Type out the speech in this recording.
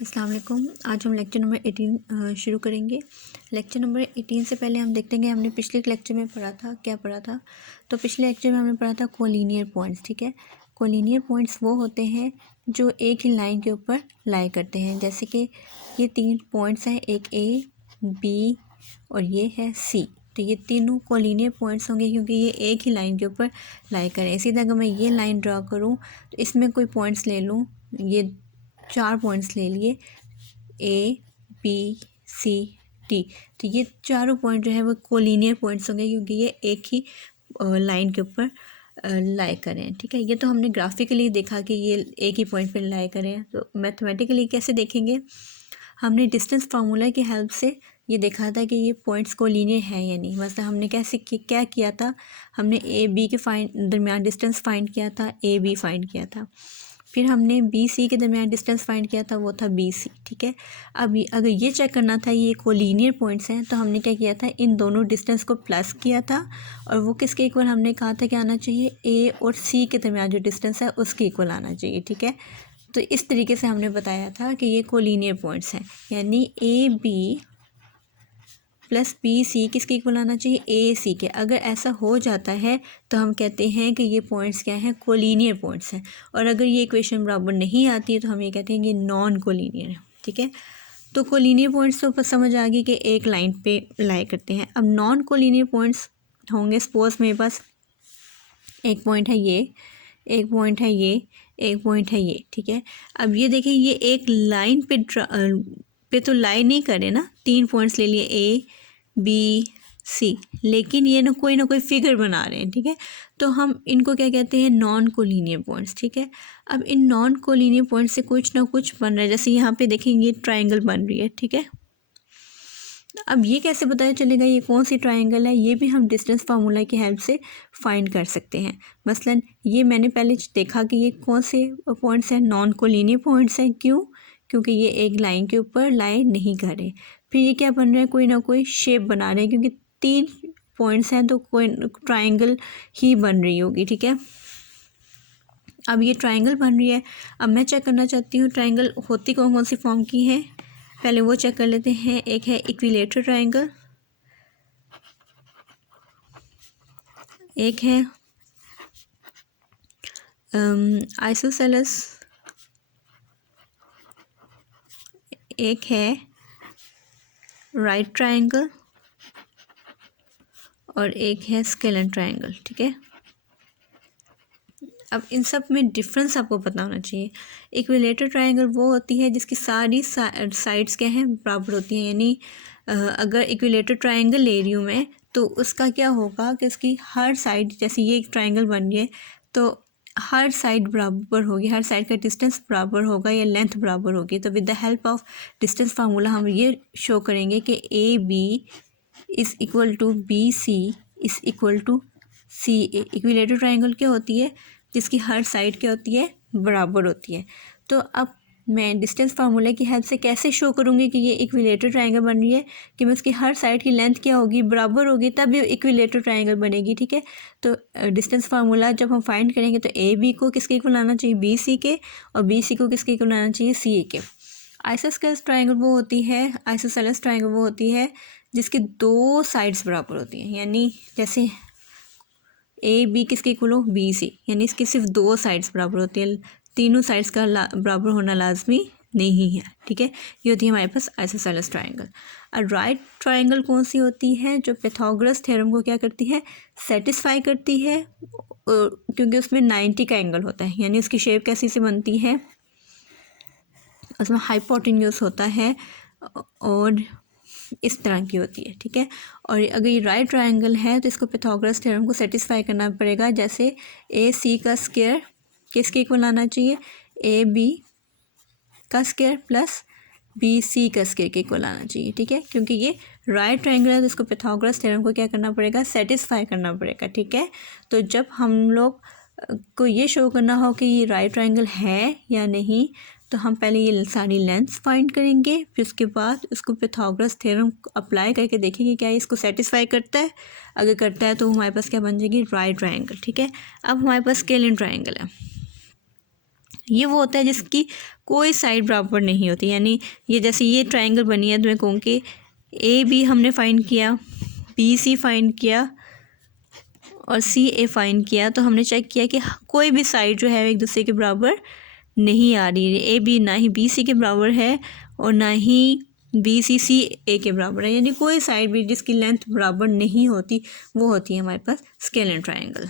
अस्सलाम वालेकुम। आज हम लेक्चर नंबर 18 शुरू करेंगे। लेक्चर नंबर 18 से पहले हम देखते हैं हमने पिछले लेक्चर में पढ़ा था, क्या पढ़ा था। तो पिछले लेक्चर में हमने पढ़ा था कोलिनियर पॉइंट्स। ठीक है, कोलिनियर पॉइंट्स वो होते हैं जो एक ही लाइन के ऊपर लाई करते हैं। जैसे कि ये तीन पॉइंट्स हैं, एक ए, बी और ये है सी। तो ये तीनों कोलिनियर पॉइंट्स होंगे क्योंकि ये एक ही लाइन के ऊपर लाई करें। इसी तरह अगर मैं ये लाइन ड्रा करूँ तो इसमें कोई पॉइंट्स ले लूँ, ये 4 पॉइंट्स ले लिए, ए बी सी डी। तो ये चारों पॉइंट जो है वो कोलिनियर पॉइंट्स होंगे क्योंकि ये एक ही लाइन के ऊपर लाई करें। ठीक है, ये तो हमने ग्राफिकली देखा कि ये एक ही पॉइंट पर लाई करें। तो मैथमेटिकली कैसे देखेंगे, हमने डिस्टेंस फार्मूला की हेल्प से ये देखा था कि ये पॉइंट्स कोलिनियर है या नहीं। मतलब हमने क्या किया था, हमने ए बी के दरमियान डिस्टेंस फाइंड किया था, ए बी फाइंड किया था। फिर हमने बी सी के दरमियान डिस्टेंस फाइंड किया था, वो था बी सी। ठीक है, अब अगर ये चेक करना था ये कोलिनियर पॉइंट्स हैं तो हमने क्या किया था, इन दोनों डिस्टेंस को प्लस किया था और वो किसके इक्वल हमने कहा था कि आना चाहिए, ए और सी के दरमियान जो डिस्टेंस है उसके इक्वल आना चाहिए। ठीक है, तो इस तरीके से हमने बताया था कि ये कोलिनियर पॉइंट्स हैं, यानी A B plus B C किसके इक्वल आना चाहिए, ए सी के। अगर ऐसा हो जाता है तो हम कहते हैं कि ये पॉइंट्स क्या हैं, कोलिनियर पॉइंट्स हैं। और अगर ये इक्वेशन बराबर नहीं आती है तो हम ये कहते हैं कि नॉन कोलिनियर है। ठीक है, तो कोलिनियर पॉइंट्स तो समझ आ गई कि एक लाइन पे लाई करते हैं। अब नॉन कोलिनियर पॉइंट्स होंगे, सपोज मेरे पास एक पॉइंट है ये, एक पॉइंट है ये, एक पॉइंट है ये। ठीक है, अब ये देखें ये एक लाइन पे तो लाई नहीं करे ना, तीन पॉइंट्स ले लिए ए बी सी, लेकिन ये ना कोई फिगर बना रहे हैं। ठीक है, तो हम इनको क्या कहते हैं, नॉन कोलिनियर पॉइंट्स। ठीक है, अब इन नॉन कोलिनियर पॉइंट्स से कुछ ना कुछ बन रहा है। जैसे यहाँ पे देखेंगे ट्राइंगल बन रही है। ठीक है, अब ये कैसे पता चलेगा ये कौन सी ट्राइंगल है, ये भी हम डिस्टेंस फार्मूला की हेल्प से फाइंड कर सकते हैं। मसलन ये मैंने पहले देखा कि ये कौन से पॉइंट्स हैं, नॉन कोलिनियर पॉइंट्स हैं। क्यों? क्योंकि ये एक लाइन के ऊपर लाई नहीं कर रहे। फिर ये क्या बन रहा है, कोई ना कोई शेप बना रहे हैं क्योंकि तीन पॉइंट्स हैं तो कोई ट्राइंगल ही बन रही होगी। ठीक है, अब ये ट्राइंगल बन रही है। अब मैं चेक करना चाहती हूँ ट्राइंगल होती कौन कौन सी फॉर्म की है, पहले वो चेक कर लेते हैं। एक है इक्विलेटरल ट्राइंगल, एक है आइसोसेलेस, एक है राइट ट्राइंगल और एक है स्केलन ट्राइंगल। ठीक है, अब इन सब में डिफरेंस आपको पता होना चाहिए। इक्विलेटरल ट्राइंगल वो होती है जिसकी सारी साइड्स क्या हैं, बराबर होती हैं। यानी अगर इक्विलेटरल ट्राइंगल ले रही हूँ मैं तो उसका क्या होगा कि उसकी हर साइड, जैसे ये एक ट्राइंगल बन रही है तो हर साइड बराबर होगी, हर साइड का डिस्टेंस बराबर होगा या लेंथ बराबर होगी। तो with the help of distance formula हम ये शो करेंगे कि A B is equal to B C is equal to C A. Equilateral triangle क्या होती है, जिसकी हर साइड क्या होती है, बराबर होती है। तो अब मैं डिस्टेंस फार्मूला की हेल्प से कैसे शो करूँगी कि ये इक्विलेटरल ट्राइंगल बन रही है, कि मैं उसकी हर साइड की लेंथ क्या होगी, बराबर होगी, तब ये इक्विलेटरल ट्राइंगल बनेगी। ठीक है, तो डिस्टेंस फार्मूला जब हम फाइंड करेंगे तो ए बी को किसके इक्वल आना चाहिए, बी सी के, और बी सी को किसके इक्वल आना चाहिए, सी ए के। आइसोसेलेस ट्राइंगल वो होती है, आइसोसेलेस ट्राइंगल वो होती है जिसकी दो साइड्स बराबर होती हैं। यानी जैसे ए बी किसके इक्वल हो, बी सी, यानी इसकी सिर्फ दो साइड्स बराबर होती हैं, तीनों साइड्स का बराबर होना लाजमी नहीं है। ठीक है, ये होती है हमारे पास आइसोसेलेस ट्राइंगल। और राइट ट्राइंगल कौन सी होती है, जो पाइथागोरस थ्योरम को क्या करती है, सेटिस्फाई करती है, क्योंकि उसमें 90 का एंगल होता है। यानी उसकी शेप कैसी से बनती है, उसमें हाइपोटेन्यूस होता है और इस तरह की होती है। ठीक है, और अगर ये राइट ट्रायंगल है तो इसको पाइथागोरस थ्योरम को सेटिस्फाई करना पड़ेगा। जैसे ए सी का स्क्वायर किसके इक्वल आना चाहिए, ए बी का स्क्वायर प्लस बी सी का स्क्वायर के इक्वल आना चाहिए। ठीक है, क्योंकि ये राइट ट्रायंगल है तो इसको पाइथागोरस थ्योरम को क्या करना पड़ेगा, सेटिस्फाई करना पड़ेगा। ठीक है, तो जब हम लोग को ये शो करना हो कि ये राइट ट्रायंगल है या नहीं, तो हम पहले ये सारी लेंथ्स फाइंड करेंगे, फिर उसके बाद उसको पाइथागोरस थ्योरम अप्लाई करके देखेंगे क्या इसको सेटिस्फाई करता है। अगर करता है तो हमारे पास क्या बन जाएगी, राइट ट्रायंगल। ठीक है, अब हमारे पास स्केलन ट्रायंगल है। ये वो होता है जिसकी कोई साइड बराबर नहीं होती। यानी ये जैसे ये ट्रायंगल बनी है तो मैं कहूँ कि ए बी हमने फाइंड किया, बी सी फाइंड किया और सी ए फाइंड किया, तो हमने चेक किया कि कोई भी साइड जो है एक दूसरे के बराबर नहीं आ रही है। ए बी ना ही बी सी के बराबर है और ना ही बी सी ए के बराबर है। यानी कोई साइड भी जिसकी लेंथ बराबर नहीं होती वो होती है हमारे पास स्केलर ट्रायंगल।